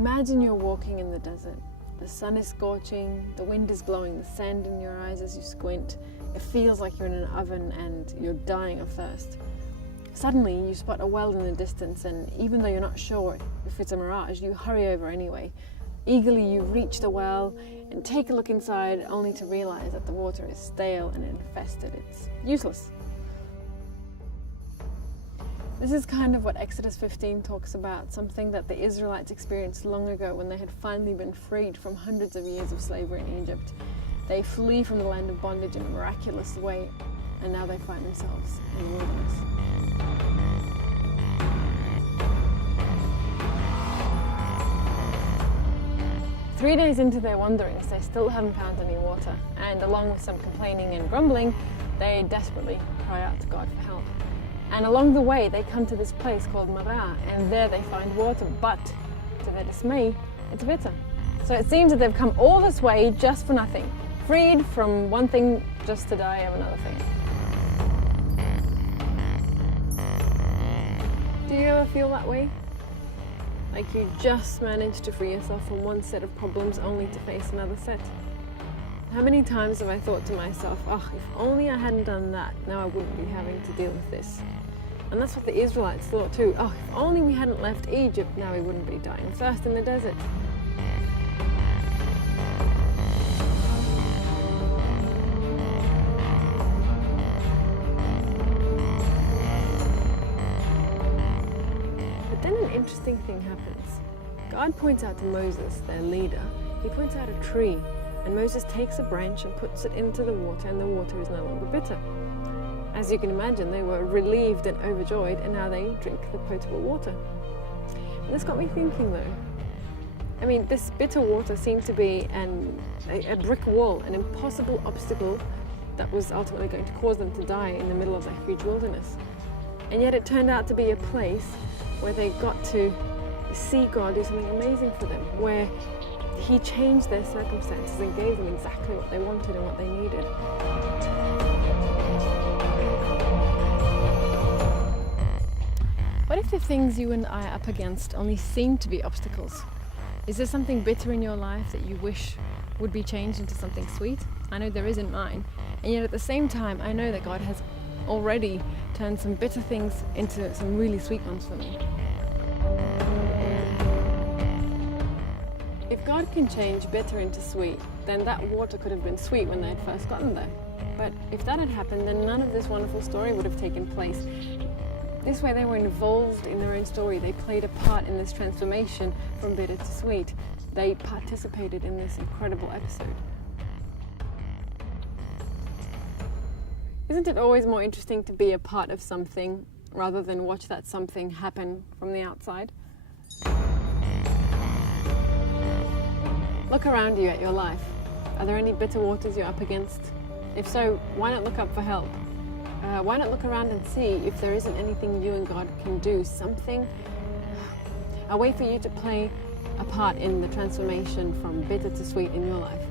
Imagine you're walking in the desert. The sun is scorching, the wind is blowing the sand in your eyes as you squint. It feels like you're in an oven and you're dying of thirst. Suddenly you spot a well in the distance, and even though you're not sure if it's a mirage, you hurry over anyway. Eagerly you reach the well and take a look inside, only to realize that the water is stale and infested. It's useless. This is kind of what Exodus 15 talks about, something that the Israelites experienced long ago when they had finally been freed from hundreds of years of slavery in Egypt. They flee from the land of bondage in a miraculous way, and now they find themselves in the wilderness. Three days into their wanderings, they still haven't found any water, and along with some complaining and grumbling, they desperately cry out to God for help. And along the way, they come to this place called Marah, and there they find water, but to their dismay, it's bitter. So it seems that they've come all this way just for nothing, freed from one thing just to die of another thing. Do you ever feel that way? Like you just managed to free yourself from one set of problems only to face another set? How many times have I thought to myself, oh, if only I hadn't done that, now I wouldn't be having to deal with this. And that's what the Israelites thought too. Oh, if only we hadn't left Egypt, now we wouldn't be dying of thirst in the desert. But then an interesting thing happens. God points out to Moses, their leader, he points out a tree. And Moses takes a branch and puts it into the water, and the water is no longer bitter. As you can imagine, they were relieved and overjoyed, and now they drink the potable water. And this got me thinking though. I mean, this bitter water seemed to be a brick wall, an impossible obstacle that was ultimately going to cause them to die in the middle of that huge wilderness. And yet it turned out to be a place where they got to see God do something amazing for them, where He changed their circumstances and gave them exactly what they wanted and what they needed. What if the things you and I are up against only seem to be obstacles? Is there something bitter in your life that you wish would be changed into something sweet? I know there is in mine, and yet at the same time I know that God has already turned some bitter things into some really sweet ones for me. If God can change bitter into sweet, then that water could have been sweet when they had first gotten there. But if that had happened, then none of this wonderful story would have taken place. This way they were involved in their own story. They played a part in this transformation from bitter to sweet. They participated in this incredible episode. Isn't it always more interesting to be a part of something rather than watch that something happen from the outside? Look around you at your life. Are there any bitter waters you're up against? If so, why not look up for help? Why not look around and see if there isn't anything you and God can do, something, a way for you to play a part in the transformation from bitter to sweet in your life?